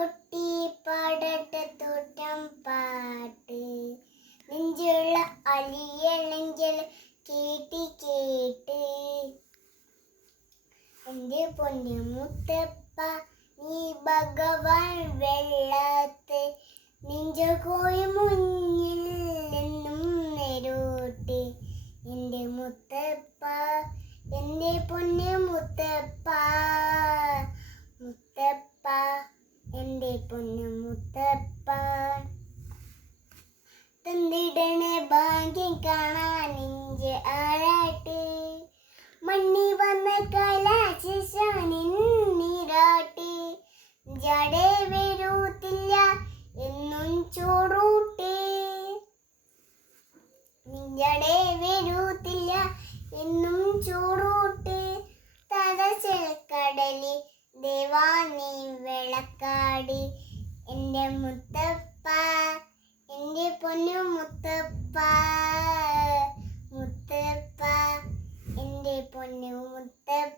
കൊട്ടി പാടട്ടെ തോറ്റം പാട്ട് നെഞ്ചുള്ള അലിയ നെഞ്ചൽ കേട്ടി കേട്ട് എൻ്റെ പൊന്നു മുത്തപ്പ നീ ഭഗവാൻ വെള്ളത്ത് നെഞ്ചകോയി മുന്നിൽ എന്നും നെരോട്ട് എൻ്റെ മുത്തപ്പ എൻ്റെ പൊന്നു മുത്തപ്പ മുത്തപ്പ എൻ്റെ പൊന്നു മുത്തപ്പ തന്നിടണേ ഭാഗ്യം കാണാൻ നെഞ്ച് ആറാട്ട് മണ്ണി വന്ന കലാശിശാനിന്നിരാട്ട് ജടേ വരൂത്തില്ല എന്നും ചോറൂട്ട് ജടേ വരൂത്തില്ല എന്നും ചോറൂട്ട് തടച്ചെൽക്കടലി ദേവാ നീ വിളക്കാടി എൻ്റെ മുത്തപ്പ എൻ്റെ പൊന്നു മുത്തപ്പ മുത്തപ്പ എൻ്റെ പൊന്നു മുത്തപ്പ.